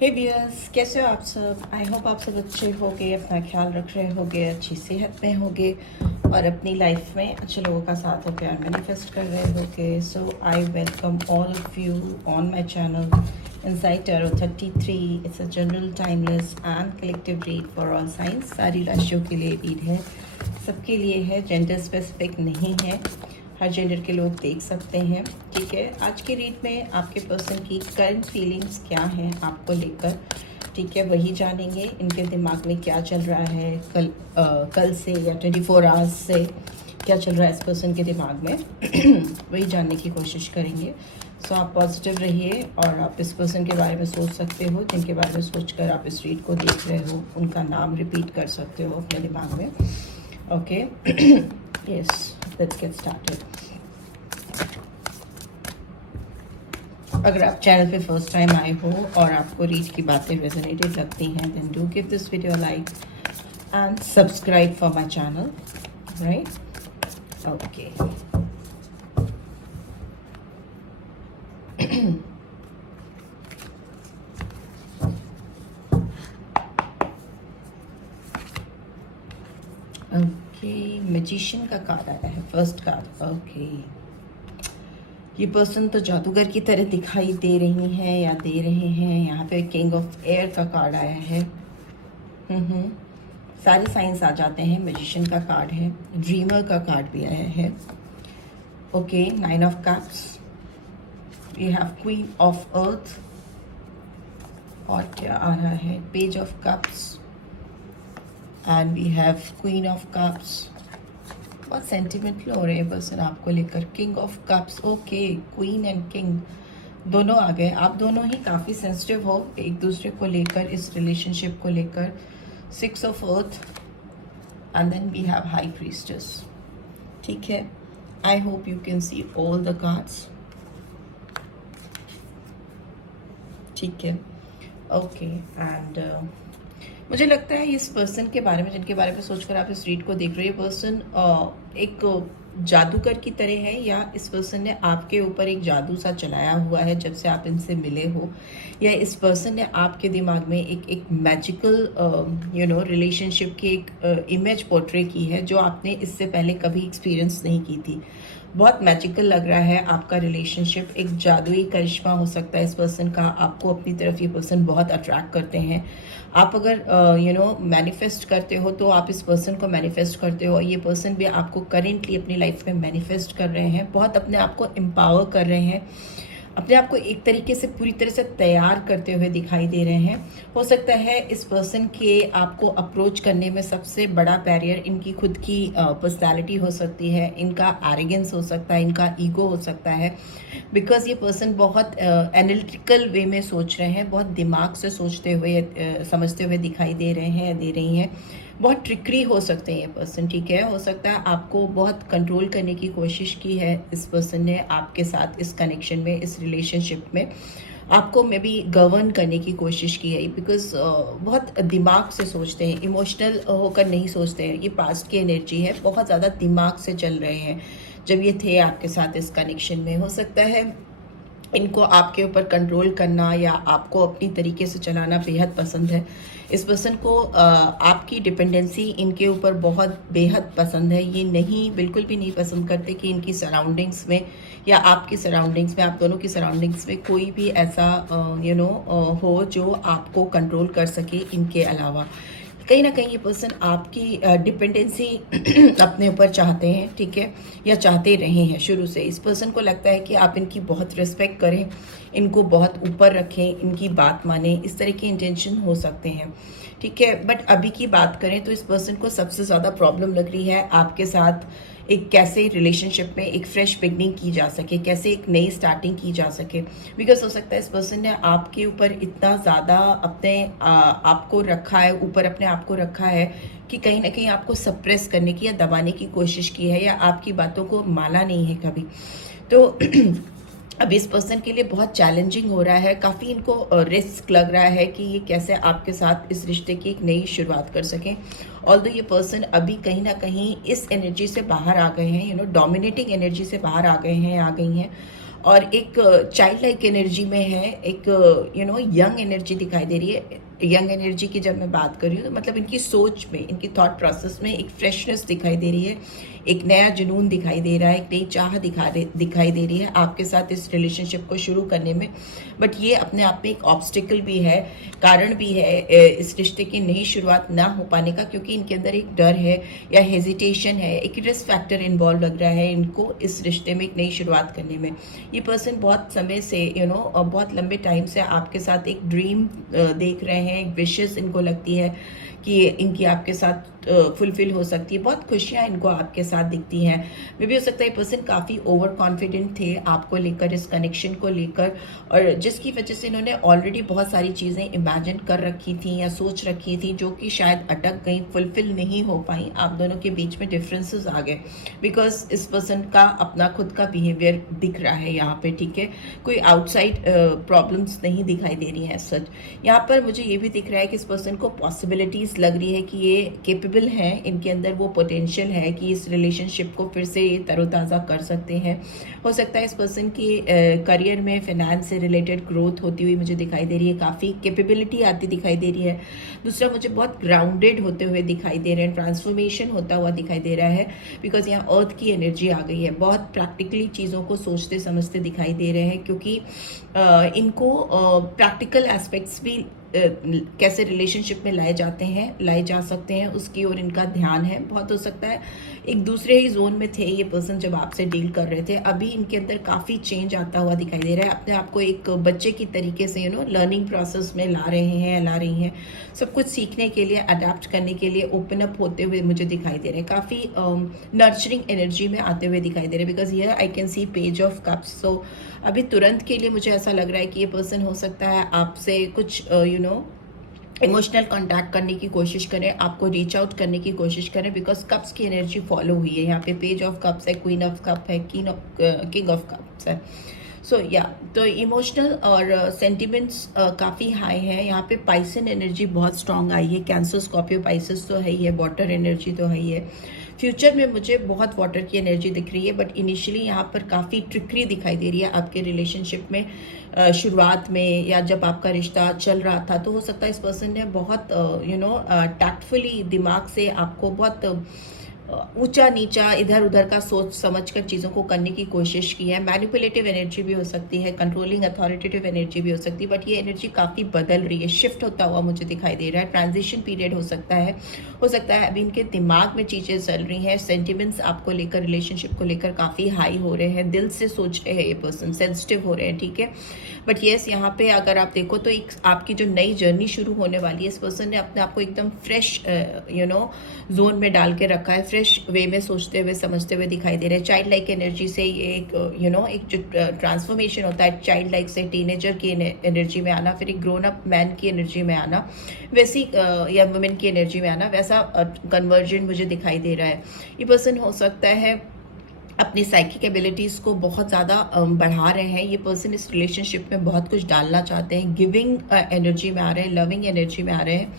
हे wears, कैसे हो आप सब। आई होप आप सब अच्छे होगे, अपना ख्याल रख रहे होगे, अच्छी सेहत में होगे और अपनी लाइफ में अच्छे लोगों का साथ और प्यार मैनिफेस्ट कर रहे होगे। So I welcome all of you on my channel inside tarot 33। It's a general timeless and collective read for all signs. सारी राशियों के लिए रीड है, सबके लिए है, जेंडर स्पेसिफिक नहीं है, हर जेंडर के लोग देख सकते हैं। ठीक है, आज के रीड में आपके पर्सन की करंट फीलिंग्स क्या हैं आपको लेकर, ठीक है, वही जानेंगे। इनके दिमाग में क्या चल रहा है कल से या 24 आवर्स से क्या चल रहा है इस पर्सन के दिमाग में वही जानने की कोशिश करेंगे। सो आप पॉजिटिव रहिए और आप इस पर्सन के बारे में सोच सकते हो, जिनके बारे में सोचकर आप इस रीड को देख रहे हो उनका नाम रिपीट कर सकते हो अपने दिमाग में। Okay, yes, let's get started. अगर आप चैनल पे फर्स्ट टाइम आए हो और आपको रीड की बातें रेजोनेटेड लगती हैं, then do give this video like and subscribe for my channel, right? Okay, okay, magician का कार्ड आया है, फर्स्ट कार्ड। ओके, ये पर्सन तो जादूगर की तरह दिखाई दे रही हैं या दे रहे हैं। यहाँ पे किंग ऑफ एयर का कार्ड आया है। सारे साइंस आ जाते हैं। मैजिशियन का कार्ड है, ड्रीमर का कार्ड भी आया है। Okay, 9 of cups, we have queen of earth और क्या आ रहा है, page of cups and we have queen of cups. बहुत सेंटिमेंटल हो रहे हैं पर्सन आपको लेकर। King of cups, okay, queen and king दोनों आ गए। आप दोनों ही काफ़ी सेंसिटिव हो एक दूसरे को लेकर, इस रिलेशनशिप को लेकर। 6 of earth and then we have high priestess. ठीक है, I hope you can see all the cards. ठीक है, ओके, एंड मुझे लगता है इस पर्सन के बारे में, जिनके बारे में सोचकर आप इस रीड को देख रहे हैं, पर्सन एक जादूगर की तरह है, या इस पर्सन ने आपके ऊपर एक जादू सा चलाया हुआ है जब से आप इनसे मिले हो, या इस पर्सन ने आपके दिमाग में एक मैजिकल रिलेशनशिप की एक इमेज पोर्ट्रे की है जो आपने इससे पहले कभी एक्सपीरियंस नहीं की थी। बहुत मैजिकल लग रहा है आपका रिलेशनशिप, एक जादुई करिश्मा हो सकता है इस पर्सन का। आपको अपनी तरफ ये पर्सन बहुत अट्रैक्ट करते हैं। आप अगर मैनिफेस्ट करते हो तो आप इस पर्सन को मैनिफेस्ट करते हो, और ये पर्सन भी आपको करेंटली अपनी लाइफ में मैनिफेस्ट कर रहे हैं। बहुत अपने आप को एम्पावर कर रहे हैं, अपने आप को एक तरीके से पूरी तरह से तैयार करते हुए दिखाई दे रहे हैं। हो सकता है इस पर्सन के आपको अप्रोच करने में सबसे बड़ा बैरियर इनकी खुद की पर्सनालिटी हो सकती है, इनका एरोगेंस हो सकता है, इनका ईगो हो सकता है। बिकॉज ये पर्सन बहुत एनालिटिकल वे में सोच रहे हैं, बहुत दिमाग से सोचते हुए समझते हुए दिखाई दे रहे हैं, दे रही हैं। बहुत ट्रिकरी हो सकते हैं ये पर्सन, ठीक है। हो सकता है आपको बहुत कंट्रोल करने की कोशिश की है इस पर्सन ने आपके साथ, इस कनेक्शन में, इस रिलेशनशिप में आपको मे बी गवर्न करने की कोशिश की है। बिकॉज बहुत दिमाग से सोचते हैं, इमोशनल होकर नहीं सोचते हैं। ये पास्ट की एनर्जी है, बहुत ज़्यादा दिमाग से चल रहे हैं जब ये थे आपके साथ इस कनेक्शन में। हो सकता है इनको आपके ऊपर कंट्रोल करना या आपको अपनी तरीके से चलाना बेहद पसंद है। इस पर्सन को आपकी डिपेंडेंसी इनके ऊपर बहुत बेहद पसंद है। ये नहीं, बिल्कुल भी नहीं पसंद करते कि इनकी सराउंडिंग्स में या आपकी सराउंडिंग्स में, आप दोनों की सराउंडिंग्स में कोई भी ऐसा हो जो आपको कंट्रोल कर सके इनके अलावा। कहीं ना कहीं ये पर्सन आपकी डिपेंडेंसी अपने ऊपर चाहते हैं, ठीक है, या चाहते रहे हैं शुरू से। इस पर्सन को लगता है कि आप इनकी बहुत रिस्पेक्ट करें, इनको बहुत ऊपर रखें, इनकी बात माने, इस तरह के इंटेंशन हो सकते हैं, ठीक है। बट अभी की बात करें तो इस पर्सन को सबसे ज़्यादा प्रॉब्लम लग रही है आपके साथ एक कैसे रिलेशनशिप में एक फ्रेश बिगनिंग की जा सके, कैसे एक नई स्टार्टिंग की जा सके। बिकॉज हो सकता है इस पर्सन ने आपके ऊपर इतना ज़्यादा अपने आपको रखा है, ऊपर अपने आप को रखा है कि कहीं ना कहीं आपको सप्रेस करने की या दबाने की कोशिश की है, या आपकी बातों को माना नहीं है कभी। तो अब इस पर्सन के लिए बहुत चैलेंजिंग हो रहा है, काफ़ी इनको रिस्क लग रहा है कि ये कैसे आपके साथ इस रिश्ते की एक नई शुरुआत कर सकें। ऑल्दो ये पर्सन अभी कहीं ना कहीं इस एनर्जी से बाहर आ गए हैं, डोमिनेटिंग एनर्जी से बाहर आ गए हैं, आ गई हैं, और एक चाइल्ड लाइक एनर्जी में है, एक यंग एनर्जी दिखाई दे रही है। यंग एनर्जी की जब मैं बात कर रही हूँ तो मतलब इनकी सोच में, इनकी थॉट प्रोसेस में एक फ्रेशनेस दिखाई दे रही है, एक नया जुनून दिखाई दे रहा है, एक नई चाह दिखाई दे रही है आपके साथ इस रिलेशनशिप को शुरू करने में। बट ये अपने आप में एक ऑब्स्टिकल भी है, कारण भी है इस रिश्ते की नई शुरुआत ना हो पाने का, क्योंकि इनके अंदर एक डर है या हेजिटेशन है, एक रिस्क फैक्टर इन्वॉल्व लग रहा है इनको इस रिश्ते में एक नई शुरुआत करने में। ये पर्सन बहुत समय से बहुत लंबे टाइम से आपके साथ एक ड्रीम देख रहे हैं, एक विशेस इनको लगती है कि इनकी आपके साथ फुलफिल हो सकती है, बहुत खुशियाँ इनको आपके साथ दिखती हैं। मे भी हो सकता है ये पर्सन काफ़ी ओवर कॉन्फिडेंट थे आपको लेकर, इस कनेक्शन को लेकर, और जिसकी वजह से इन्होंने ऑलरेडी बहुत सारी चीज़ें इमेजिन कर रखी थी या सोच रखी थी जो कि शायद अटक गई, फुलफिल नहीं हो पाई। आप दोनों के बीच में डिफरेंसेस आ गए बिकॉज इस पर्सन का अपना खुद का बिहेवियर दिख रहा है यहाँ पे, ठीक है। कोई आउटसाइड प्रॉब्लम्स नहीं दिखाई दे रही हैं सच। यहाँ पर मुझे ये भी दिख रहा है कि इस पर्सन को पॉसिबिलिटीज़ लग रही है कि ये केपेबल हैं, इनके अंदर वो पोटेंशियल है कि इस रिलेशनशिप को फिर से ये तरोताज़ा कर सकते हैं। हो सकता है इस पर्सन की करियर में फाइनेंस से रिलेटेड ग्रोथ होती हुई मुझे दिखाई दे रही है, काफ़ी कैपेबिलिटी आती दिखाई दे रही है। दूसरा, मुझे बहुत ग्राउंडेड होते हुए दिखाई दे रहे हैं, ट्रांसफॉर्मेशन होता हुआ दिखाई दे रहा है बिकॉज यहाँ अर्थ की एनर्जी आ गई है। बहुत प्रैक्टिकली चीज़ों को सोचते समझते दिखाई दे रहे हैं, क्योंकि इनको प्रैक्टिकल एस्पेक्ट्स भी कैसे रिलेशनशिप में लाए जा सकते हैं उसकी ओर इनका ध्यान है। बहुत हो सकता है एक दूसरे ही जोन में थे ये पर्सन जब आपसे डील कर रहे थे, अभी इनके अंदर काफ़ी चेंज आता हुआ दिखाई दे रहा है। अपने आप को एक बच्चे की तरीके से लर्निंग प्रोसेस में ला रही हैं, सब कुछ सीखने के लिए, अडेप्ट करने के लिए ओपन अप होते हुए मुझे दिखाई दे रहे हैं, काफ़ी नर्चरिंग एनर्जी में आते हुए दिखाई दे रहे हैं because here I can see page of cups. So अभी तुरंत के लिए मुझे ऐसा लग रहा है कि ये पर्सन हो सकता है आपसे कुछ इमोशनल कांटेक्ट करने की कोशिश करें, आपको रीच आउट करने की कोशिश करें बिकॉज कप्स की एनर्जी फॉलो हुई है। यहाँ पे पेज ऑफ कप्स है, क्वीन ऑफ कप है, किंग ऑफ कप्स है। सो तो इमोशनल और सेंटिमेंट्स काफ़ी हाई है। यहाँ पे पाइसन एनर्जी बहुत स्ट्रांग आई है, कैंसर स्कॉर्पियो पाइसेस तो है ही है, वाटर एनर्जी तो है ही है। फ्यूचर में मुझे बहुत वाटर की एनर्जी दिख रही है, बट इनिशियली यहाँ पर काफ़ी ट्रिकरी दिखाई दे रही है आपके रिलेशनशिप में। शुरुआत में या जब आपका रिश्ता चल रहा था तो हो सकता है इस पर्सन ने बहुत टैक्टफुली दिमाग से आपको बहुत ऊंचा नीचा इधर उधर का सोच समझ कर चीज़ों को करने की कोशिश की है। मैनिपुलेटिव एनर्जी भी हो सकती है, कंट्रोलिंग अथॉरिटेटिव एनर्जी भी हो सकती है, बट ये एनर्जी काफ़ी बदल रही है, शिफ्ट होता हुआ मुझे दिखाई दे रहा है। ट्रांजिशन पीरियड हो सकता है अभी इनके दिमाग में चीज़ें चल रही हैं, सेंटिमेंट्स आपको लेकर, रिलेशनशिप को लेकर काफ़ी हाई हो रहे हैं, दिल से सोच रहे हैं ये पर्सन, सेंसिटिव हो रहे हैं, ठीक है। बट येस, यहाँ पे अगर आप देखो तो एक आपकी जो नई जर्नी शुरू होने वाली है, इस पर्सन ने अपने आप को एकदम फ्रेश जोन में डाल के रखा है, फ्रेश वे में सोचते हुए समझते हुए दिखाई दे रहे हैं। चाइल्ड लाइक एनर्जी से ये एक एक जो ट्रांसफॉर्मेशन होता है, चाइल्ड लाइक से टीनेजर की एनर्जी में आना, फिर एक ग्रोन अप मैन की एनर्जी में आना, वैसी या वुमेन की एनर्जी में आना, वैसा कन्वर्जन मुझे दिखाई दे रहा है। ये पर्सन हो सकता है अपनी साइकिक एबिलिटीज़ को बहुत ज़्यादा बढ़ा रहे हैं। ये पर्सन इस रिलेशनशिप में बहुत कुछ डालना चाहते हैं, गिविंग एनर्जी में आ रहे हैं, लविंग एनर्जी में आ रहे हैं।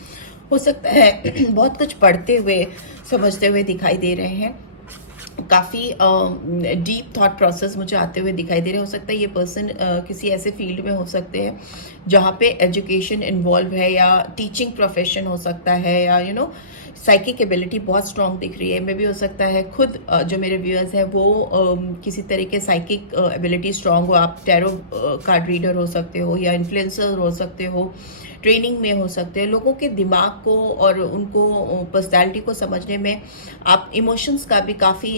हो सकता है बहुत कुछ पढ़ते हुए समझते हुए दिखाई दे रहे हैं, काफ़ी डीप थॉट प्रोसेस मुझे आते हुए दिखाई दे रहे हैं। हो सकता है ये पर्सन किसी ऐसे फील्ड में हो सकते हैं जहाँ पे एजुकेशन इन्वॉल्व है, या टीचिंग प्रोफेशन हो सकता है, या साइकिक एबिलिटी बहुत स्ट्रांग दिख रही है। मे भी हो सकता है खुद जो मेरे व्यूअर्स हैं वो किसी तरह के साइकिक एबिलिटी स्ट्रांग हो, आप टैरो कार्ड रीडर हो सकते हो, या इन्फ्लुएंसर हो सकते हो, ट्रेनिंग में हो सकते हैं। लोगों के दिमाग को और उनको पर्सनैलिटी को समझने में आप इमोशंस का भी काफ़ी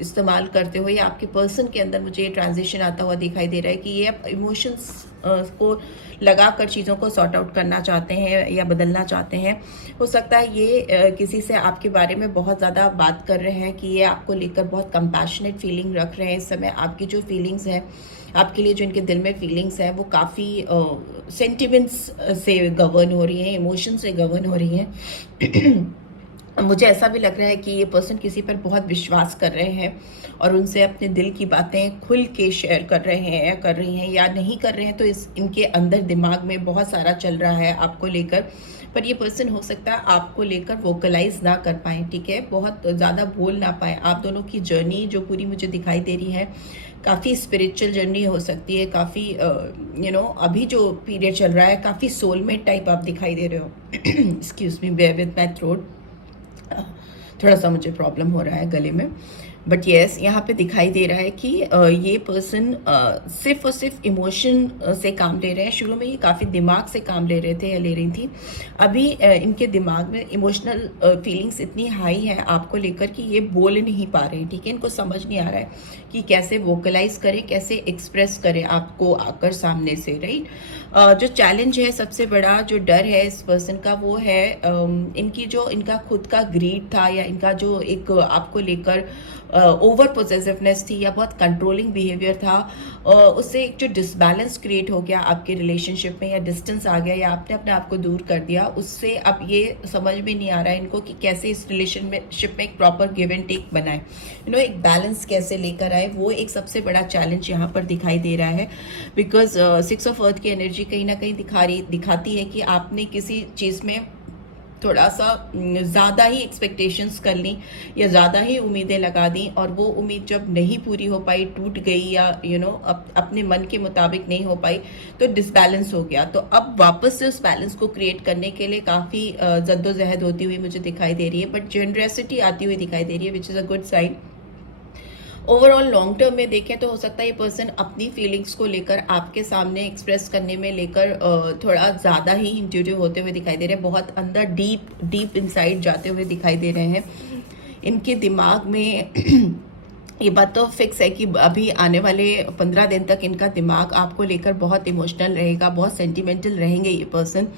इस्तेमाल करते हो, या आपके पर्सन के अंदर मुझे ये ट्रांजिशन आता हुआ दिखाई दे रहा है कि ये आप इमोशंस को लगा कर चीज़ों को सॉर्ट आउट करना चाहते हैं या बदलना चाहते हैं। हो सकता है ये किसी से आपके बारे में बहुत ज़्यादा बात कर रहे हैं कि ये आपको लेकर बहुत कंपैशनेट फीलिंग रख रहे हैं। इस समय आपकी जो फीलिंग्स हैं, आपके लिए जो इनके दिल में फीलिंग्स हैं, वो काफ़ी सेंटिमेंट्स से गवर्न हो रही हैं, इमोशन से गवर्न हो रही हैं। मुझे ऐसा भी लग रहा है कि ये पर्सन किसी पर बहुत विश्वास कर रहे हैं और उनसे अपने दिल की बातें खुल के शेयर कर रहे हैं या कर रही हैं, या नहीं कर रहे हैं तो इनके अंदर दिमाग में बहुत सारा चल रहा है आपको लेकर। पर ये पर्सन हो सकता है आपको लेकर वोकलाइज ना कर पाए, ठीक है, बहुत ज़्यादा बोल ना पाए। आप दोनों की जर्नी जो पूरी मुझे दिखाई दे रही है काफ़ी स्पिरिचुअल जर्नी हो सकती है, काफ़ी अभी जो पीरियड चल रहा है काफ़ी सोलमेट टाइप आप दिखाई दे रहे हो। Excuse me, bear with my throat, थोड़ा सा मुझे प्रॉब्लम हो रहा है गले में। बट येस, यहाँ पे दिखाई दे रहा है कि ये पर्सन सिर्फ और सिर्फ इमोशन से काम ले रहे हैं। शुरू में ये काफ़ी दिमाग से काम ले रहे थे या ले रही थी। अभी इनके दिमाग में इमोशनल फीलिंग्स इतनी हाई है आपको लेकर कि ये बोल नहीं पा रहे हैं, ठीक है। इनको समझ नहीं आ रहा है कि कैसे वोकलाइज करें, कैसे एक्सप्रेस करें आपको आकर सामने से, राइट। जो चैलेंज है, सबसे बड़ा जो डर है इस पर्सन का, वो है इनकी जो इनका खुद का ग्रीड था, या इनका जो एक आपको लेकर ओवर पोजेसिवनेस थी या बहुत कंट्रोलिंग बिहेवियर था, उससे एक जो डिसबैलेंस क्रिएट हो गया आपके रिलेशनशिप में, या डिस्टेंस आ गया, या आपने अपने आप को दूर कर दिया, उससे अब ये समझ में नहीं आ रहा है इनको कि कैसे इस रिलेशनशिप में एक प्रॉपर गिव एंड टेक बनाए, एक बैलेंस कैसे लेकर आए। वो एक सबसे बड़ा चैलेंज यहाँ पर दिखाई दे रहा है। बिकॉज 6 ऑफ अर्थ की एनर्जी कहीं ना कहीं दिखाती है कि आपने किसी चीज़ में थोड़ा सा ज़्यादा ही एक्सपेक्टेशंस कर ली, या ज़्यादा ही उम्मीदें लगा दी, और वो उम्मीद जब नहीं पूरी हो पाई, टूट गई, या अपने मन के मुताबिक नहीं हो पाई, तो डिसबैलेंस हो गया। तो अब वापस से उस बैलेंस को क्रिएट करने के लिए काफ़ी जद्दोजहद होती हुई मुझे दिखाई दे रही है, बट जेनरसिटी आती हुई दिखाई दे रही है, which is a good sign. Overall long term में देखें तो हो सकता है ये पर्सन अपनी फीलिंग्स को लेकर आपके सामने एक्सप्रेस करने में लेकर थोड़ा ज़्यादा ही इंट्यूटिव होते हुए दिखाई दे रहे हैं, बहुत अंदर डीप इनसाइड जाते हुए दिखाई दे रहे हैं। इनके दिमाग में ये बात तो फिक्स है कि अभी आने वाले 15 दिन तक इनका दिमाग आपको लेकर बहुत इमोशनल रहेगा, बहुत सेंटिमेंटल रहेंगे ये पर्सन।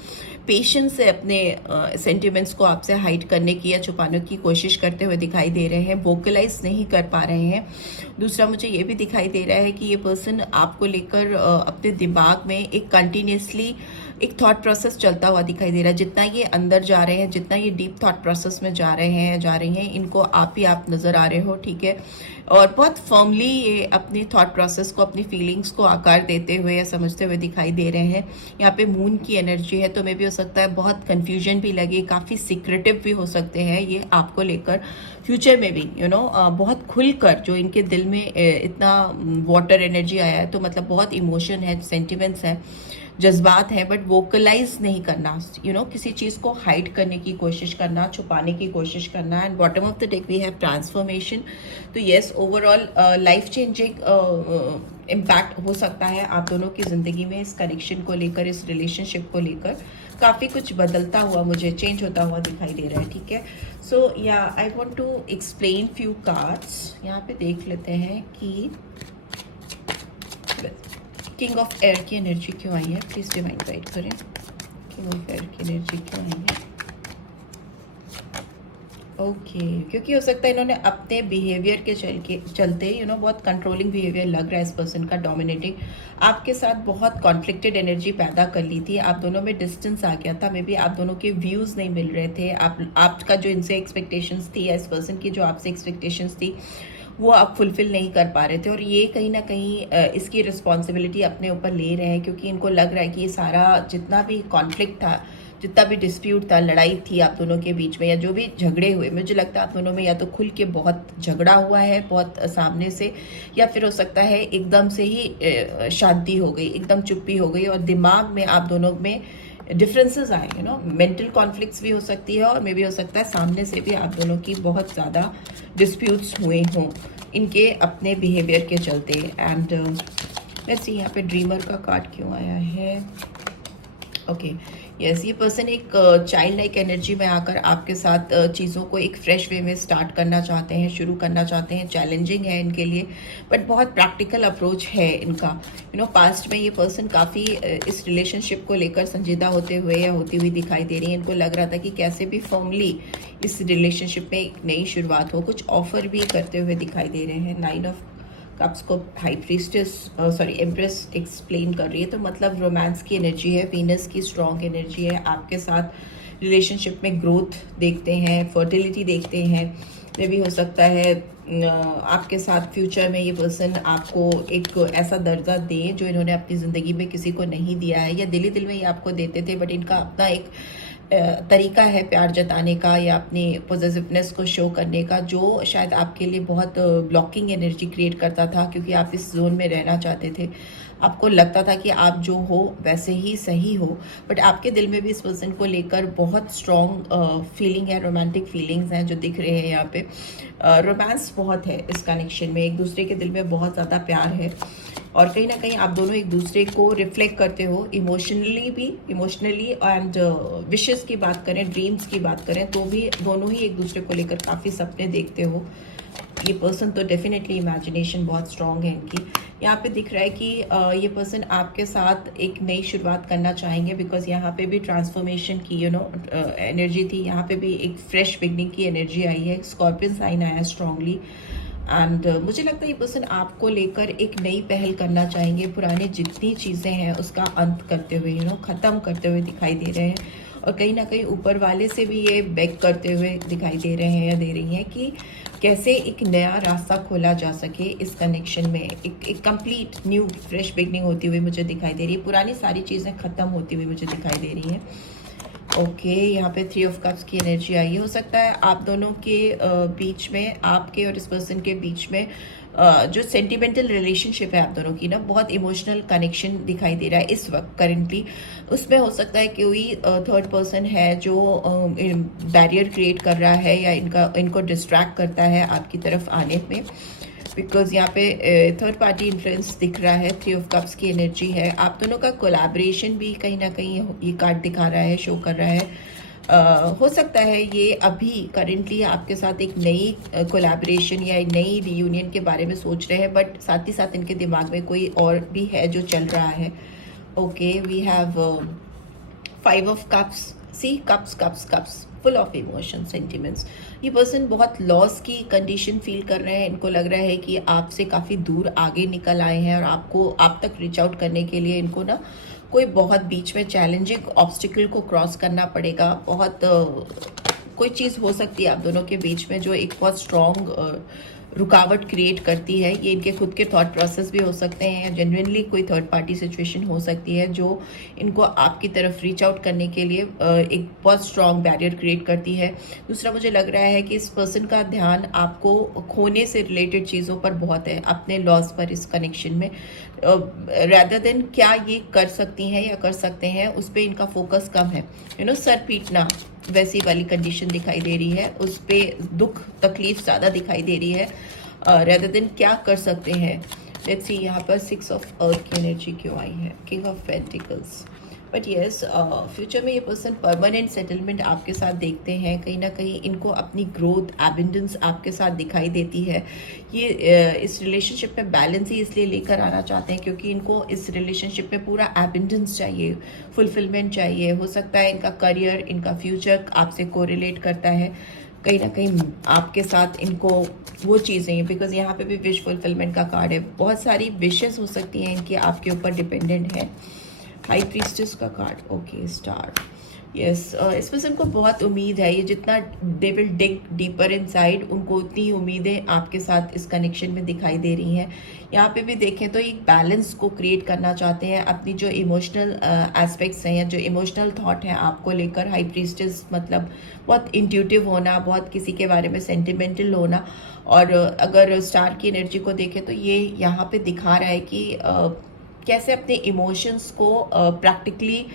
पेशेंस से अपने सेंटिमेंट्स को आपसे हाइड करने की या छुपाने की कोशिश करते हुए दिखाई दे रहे हैं, वोकलाइज नहीं कर पा रहे हैं। दूसरा, मुझे ये भी दिखाई दे रहा है कि ये पर्सन आपको लेकर अपने दिमाग में एक कंटिन्यूसली एक थॉट प्रोसेस चलता हुआ दिखाई दे रहा है। जितना ये अंदर जा रहे हैं, जितना ये डीप थॉट प्रोसेस में जा रहे हैं, जा रही हैं, इनको आप ही आप नज़र आ रहे हो, ठीक है। और बहुत फर्मली ये अपनी थॉट प्रोसेस को, अपनी फीलिंग्स को आकार देते हुए या समझते हुए दिखाई दे रहे हैं। यहाँ पे मून की एनर्जी है, तो मे भी हो सकता है बहुत कन्फ्यूजन भी लगे, काफ़ी सीक्रेटिव भी हो सकते हैं ये आपको लेकर। फ्यूचर में भी बहुत खुलकर, जो इनके दिल में इतना वाटर एनर्जी आया है, तो मतलब बहुत इमोशन है, सेंटिमेंट्स है, जज्बात हैं, बट वोकलाइज नहीं करना, किसी चीज़ को हाइड करने की कोशिश करना, छुपाने की कोशिश करना। And bottom of the deck we have transformation. तो yes, overall life changing impact हो सकता है आप दोनों की ज़िंदगी में, इस कनेक्शन को लेकर, इस रिलेशनशिप को लेकर काफ़ी कुछ बदलता हुआ, मुझे चेंज होता हुआ दिखाई दे रहा है, ठीक है। So yeah I want to explain few cards. यहाँ पे देख लेते हैं कि किंग ऑफ एयर की एनर्जी क्यों आई है, प्लीज डिवाइन गाइड करें। किंग ऑफ एयर की एनर्जी क्यों आई है? ओके, क्योंकि हो सकता है इन्होंने अपने बिहेवियर के चलते बहुत कंट्रोलिंग बिहेवियर लग रहा है इस पर्सन का, डोमिनेटिंग, आपके साथ बहुत कॉन्फ्लिक्टेड एनर्जी पैदा कर ली थी। आप दोनों में डिस्टेंस आ गया था, मे बी आप दोनों के व्यूज़ नहीं मिल रहे थे। आपका जो इनसे एक्सपेक्टेशंस थी, या इस पर्सन की जो आपसे एक्सपेक्टेशंस थी, वो आप फुलफिल नहीं कर पा रहे थे। और ये कहीं ना कहीं इसकी रिस्पॉन्सिबिलिटी अपने ऊपर ले रहे हैं, क्योंकि इनको लग रहा है कि ये सारा जितना भी कॉन्फ्लिक्ट था, जितना भी डिस्प्यूट था, लड़ाई थी आप दोनों के बीच में, या जो भी झगड़े हुए, मुझे लगता है आप दोनों में या तो खुल के बहुत झगड़ा हुआ है, बहुत सामने से, या फिर हो सकता है एकदम से ही शांति हो गई, एकदम चुप्पी हो गई, और दिमाग में आप दोनों में डिफरेंसेस आए, मेंटल कॉन्फ्लिक्ट्स भी हो सकती है, और मे भी हो सकता है सामने से भी आप दोनों की बहुत ज़्यादा डिस्प्यूट्स हुए हों इनके अपने बिहेवियर के चलते। एंड लेट्स सी यहाँ पे ड्रीमर का कार्ड क्यों आया है। ओके, यस, ये पर्सन एक चाइल्ड लाइक एनर्जी में आकर आपके साथ चीज़ों को एक फ्रेश वे में स्टार्ट करना चाहते हैं, शुरू करना चाहते हैं। चैलेंजिंग है इनके लिए, बट बहुत प्रैक्टिकल अप्रोच है इनका। पास्ट में ये पर्सन काफ़ी इस रिलेशनशिप को लेकर संजीदा होते हुए या होती हुई दिखाई दे रही है। इनको लग रहा था कि कैसे भी फॉर्मली इस रिलेशनशिप में एक नई शुरुआत हो, कुछ ऑफर भी करते हुए दिखाई दे रहे हैं। 9 ऑफ कप्स को high priestess sorry empress explain कर रही है, तो मतलब रोमांस की एनर्जी है, वीनस की स्ट्रॉन्ग एनर्जी है, आपके साथ रिलेशनशिप में ग्रोथ देखते हैं, फर्टिलिटी देखते हैं। ये भी हो सकता है आपके साथ फ्यूचर में ये पर्सन आपको एक ऐसा दर्जा दे जो इन्होंने अपनी ज़िंदगी में किसी को नहीं दिया है, या दिल दिल में ही आपको देते थे, बट इनका अपना एक तरीका है प्यार जताने का या अपनी पॉजिटिवनेस को शो करने का, जो शायद आपके लिए बहुत ब्लॉकिंग एनर्जी क्रिएट करता था, क्योंकि आप इस जोन में रहना चाहते थे। आपको लगता था कि आप जो हो वैसे ही सही हो, बट आपके दिल में भी इस पर्सन को लेकर बहुत स्ट्रॉन्ग फीलिंग है, रोमांटिक फीलिंग्स हैं जो दिख रहे हैं यहाँ पे। रोमांस बहुत है इस कनेक्शन में, एक दूसरे के दिल में बहुत ज़्यादा प्यार है, और कहीं ना कहीं आप दोनों एक दूसरे को रिफ्लेक्ट करते हो इमोशनली एंड विशेस की बात करें, ड्रीम्स की बात करें, तो भी दोनों ही एक दूसरे को लेकर काफ़ी सपने देखते हो। ये पर्सन तो डेफिनेटली इमेजिनेशन बहुत स्ट्रांग है इनकी। यहाँ पे दिख रहा है कि ये पर्सन आपके साथ एक नई शुरुआत करना चाहेंगे, बिकॉज यहाँ पे भी ट्रांसफॉर्मेशन की एनर्जी थी, यहाँ पे भी एक फ्रेश बिगनिंग की एनर्जी आई है, स्कॉर्पियन साइन आया स्ट्रांगली। एंड मुझे लगता है ये पर्सन आपको लेकर एक नई पहल करना चाहेंगे, पुरानी जितनी चीज़ें हैं उसका अंत करते हुए ख़त्म करते हुए दिखाई दे रहे हैं, और कहीं ना कहीं ऊपर वाले से भी ये बेग करते हुए दिखाई दे रहे हैं या दे रही हैं कि कैसे एक नया रास्ता खोला जा सके इस कनेक्शन में, एक कंप्लीट न्यू फ्रेश बिगनिंग होती हुई मुझे दिखाई दे रही है, पुरानी सारी चीज़ें ख़त्म होती हुई मुझे दिखाई दे रही हैं। ओके, यहाँ पे 3 ऑफ कप्स की एनर्जी आई है। हो सकता है आप दोनों के बीच में, आपके और इस पर्सन के बीच में जो सेंटिमेंटल रिलेशनशिप है आप दोनों की बहुत इमोशनल कनेक्शन दिखाई दे रहा है इस वक्त करेंटली, उसमें हो सकता है कोई थर्ड पर्सन है जो बैरियर क्रिएट कर रहा है या इनको डिस्ट्रैक्ट करता है आपकी तरफ आने में, बिकॉज यहाँ पे थर्ड पार्टी इन्फ्लुएंस दिख रहा है। 3 ऑफ कप्स की एनर्जी है, आप दोनों का कोलैबोरेशन भी कहीं ना कहीं ये कार्ड दिखा रहा है, शो कर रहा है। हो सकता है ये अभी करेंटली आपके साथ एक नई कोलैबोरेशन या एक नई रियूनियन के बारे में सोच रहे हैं, बट साथ ही साथ इनके दिमाग में कोई और भी है जो चल रहा है। Okay, we have 5 of cups, see cups cups cups, full of emotion sentiments. ये पर्सन बहुत लॉस की कंडीशन फील कर रहे हैं, इनको लग रहा है कि आपसे काफ़ी दूर आगे निकल आए हैं, और आपको आप तक रीच आउट करने के लिए इनको कोई बहुत बीच में चैलेंजिंग ऑब्स्टिकल को क्रॉस करना पड़ेगा। बहुत कोई चीज़ हो सकती है आप दोनों के बीच में जो एक बहुत स्ट्रॉन्ग रुकावट क्रिएट करती है। ये इनके खुद के थॉट प्रोसेस भी हो सकते हैं, या जेन्युइनली कोई थर्ड पार्टी सिचुएशन हो सकती है जो इनको आपकी तरफ रीच आउट करने के लिए एक बहुत स्ट्रॉन्ग बैरियर क्रिएट करती है। दूसरा, मुझे लग रहा है कि इस पर्सन का ध्यान आपको खोने से रिलेटेड चीज़ों पर बहुत है, अपने लॉस पर इस कनेक्शन में, रैदर देन क्या ये कर सकती हैं या कर सकते हैं उस पर इनका फोकस कम है। सर पीटना वैसी वाली कंडीशन दिखाई दे रही है, उस पर दुख तकलीफ ज़्यादा दिखाई दे रही है रेदर देन क्या कर सकते हैं। लेट्स सी यहाँ पर 6 ऑफ अर्थ की एनर्जी क्यों आई है, king of pentacles. But yes, future में ये पर्सन परमानेंट सेटलमेंट आपके साथ देखते हैं, कहीं ना कहीं इनको अपनी ग्रोथ एबिंडेंस आपके साथ दिखाई देती है। ये इस रिलेशनशिप में बैलेंस ही इसलिए लेकर आना चाहते हैं क्योंकि इनको इस रिलेशनशिप में पूरा एबिंडेंस चाहिए, फुलफिलमेंट चाहिए। हो सकता है इनका करियर, इनका फ्यूचर आपसे कोरिलेट करता है, कहीं ना कहीं आपके साथ इनको वो चीज़ें, बिकॉज यहाँ पे भी विश फुलफिलमेंट का कार्ड है, बहुत सारी विशेस हो सकती हैं इनकी आपके ऊपर डिपेंडेंट है। हाई प्रीस्टेस का कार्ड, ओके, स्टार, यस। इस पर्सन को बहुत उम्मीद है, ये जितना they will dig deeper inside, उनको उतनी उम्मीदें आपके साथ इस कनेक्शन में दिखाई दे रही हैं। यहाँ पे भी देखें तो एक बैलेंस को क्रिएट करना चाहते हैं, अपनी जो इमोशनल एस्पेक्ट्स हैं या जो इमोशनल थॉट हैं आपको लेकर। हाई प्रीस्टेस मतलब बहुत इंट्यूटिव होना, बहुत किसी के बारे में सेंटिमेंटल होना, और अगर स्टार की एनर्जी को देखें तो ये यहाँ पे दिखा रहा है कि कैसे अपने इमोशंस को प्रैक्टिकली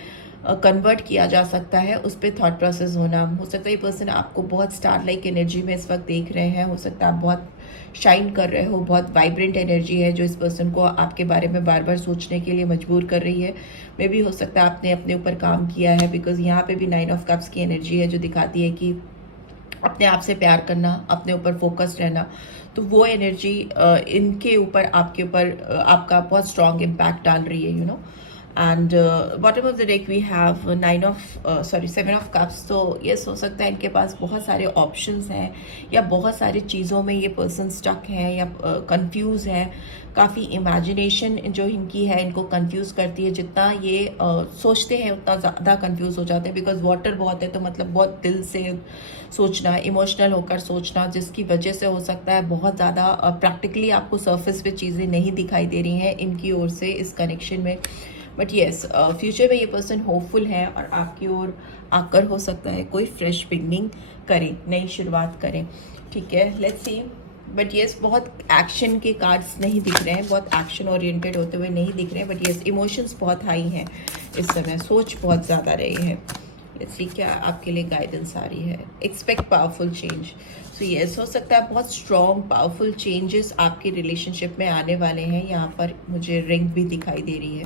कन्वर्ट किया जा सकता है, उस पर थॉट प्रोसेस होना। हो सकता है ये पर्सन आपको बहुत स्टार लाइक एनर्जी में इस वक्त देख रहे हैं, हो सकता है आप बहुत शाइन कर रहे हो, बहुत वाइब्रेंट एनर्जी है जो इस पर्सन को आपके बारे में बार बार सोचने के लिए मजबूर कर रही है। मे भी हो सकता है आपने अपने ऊपर काम किया है, बिकॉज यहाँ पे भी 9 ऑफ कप्स की एनर्जी है जो दिखाती है कि अपने आप से प्यार करना, अपने ऊपर फोकस्ड रहना। तो वो एनर्जी इनके ऊपर, आपके ऊपर आपका बहुत स्ट्रॉन्ग इम्पैक्ट डाल रही है, and bottom of the deck we have 7 of cups. तो यस, हो सकता है इनके पास बहुत सारे ऑप्शंस हैं या बहुत सारी चीज़ों में ये पर्सन स्टक है या कंफ्यूज है। काफ़ी इमेजिनेशन जो इनकी है इनको कंफ्यूज करती है। जितना ये सोचते हैं उतना ज़्यादा कंफ्यूज हो जाते हैं, बिकॉज वाटर बहुत है तो मतलब बहुत दिल से सोचना, इमोशनल होकर सोचना, जिसकी वजह से हो सकता है बहुत ज़्यादा प्रैक्टिकली आपको सरफेस पे चीज़ें नहीं दिखाई दे रही हैं इनकी ओर से इस कनेक्शन में। बट येस, फ्यूचर में ये पर्सन होपफुल है और आपकी ओर आकर हो सकता है कोई फ्रेश बिगनिंग करें, नई शुरुआत करें। ठीक है, लेट्स सी। बट येस, बहुत एक्शन के कार्ड्स नहीं दिख रहे हैं, बहुत एक्शन ओरिएंटेड होते हुए नहीं दिख रहे हैं। बट येस, इमोशंस बहुत हाई हैं इस समय, सोच बहुत ज़्यादा रही है। लेट्स सी क्या आपके लिए गाइडेंस आ रही है। Expect powerful change. So yes, हो सकता है बहुत स्ट्रॉन्ग पावरफुल चेंजेस आपके रिलेशनशिप में आने वाले हैं। यहाँ पर मुझे रिंग भी दिखाई दे रही है,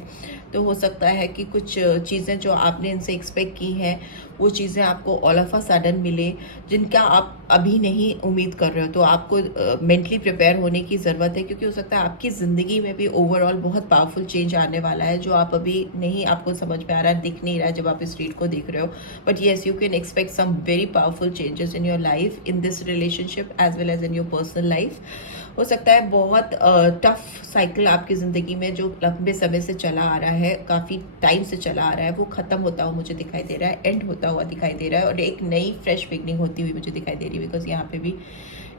तो हो सकता है कि कुछ चीज़ें जो आपने इनसे एक्सपेक्ट की हैं वो चीज़ें आपको ऑल ऑफ अ सडन मिले, जिनका आप अभी नहीं उम्मीद कर रहे हो। तो आपको मेंटली प्रिपेयर होने की ज़रूरत है, क्योंकि हो सकता है आपकी ज़िंदगी में भी ओवरऑल बहुत पावरफुल चेंज आने वाला है जो आप अभी नहीं, आपको समझ में आ रहा है, दिख नहीं रहा है जब आप इस रीड को देख रहे हो। But yes, you can expect some very powerful changes in your life, in this relationship as well as in your personal life. हो सकता है बहुत टफ साइकिल आपकी ज़िंदगी में जो लंबे समय से चला आ रहा है, काफ़ी टाइम से चला आ रहा है, वो ख़त्म होता हुआ मुझे दिखाई दे रहा है, एंड होता हुआ दिखाई दे रहा है, और एक नई फ्रेश बिगनिंग होती हुई मुझे दिखाई दे रही है। बिकॉज यहाँ पे भी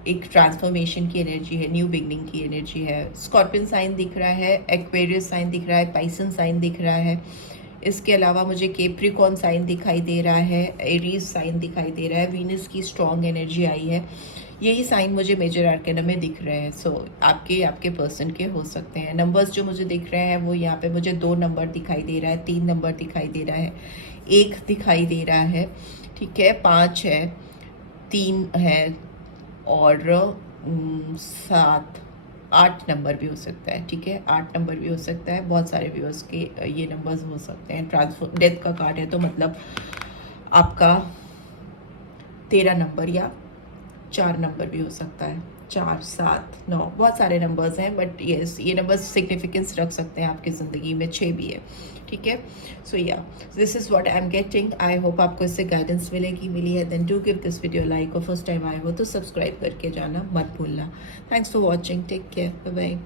एक ट्रांसफॉर्मेशन की एनर्जी है, न्यू बिगनिंग की एनर्जी है। स्कॉर्पियन साइन दिख रहा है, एक्वेरियस साइन दिख रहा है, पाइसन साइन दिख रहा है। इसके अलावा मुझे कैप्रिकॉर्न साइन दिखाई दे रहा है, एरीज साइन दिखाई दे रहा है, वीनस की स्ट्रॉन्ग एनर्जी आई है। यही साइन मुझे मेजर आर्केना में दिख रहे हैं। सो आपके पर्सन के हो सकते हैं। नंबर्स जो मुझे दिख रहे हैं वो यहाँ पे मुझे 2 नंबर दिखाई दे रहा है, 3 नंबर दिखाई दे रहा है, 1 दिखाई दे रहा है, ठीक है, 5 है, 3 है, और 7, 8 नंबर भी हो सकता है। ठीक है, 8 नंबर भी हो सकता है। बहुत सारे व्यूअर्स के ये नंबर्स हो सकते हैं। ट्रांसफर डेथ का कार्ड है तो मतलब आपका 13 नंबर या 4 नंबर भी हो सकता है। 4, 7, 9, बहुत सारे नंबर्स हैं। बट येस, ये नंबर्स सिग्निफिकेंस रख सकते हैं आपकी ज़िंदगी में। 6 भी है, ठीक है। So yeah, this is what I am getting. I hope आपको इससे गाइडेंस मिली है। Then do give this video like, और फर्स्ट टाइम आए हो तो सब्सक्राइब करके जाना मत भूलना। Thanks for watching, take care, bye bye.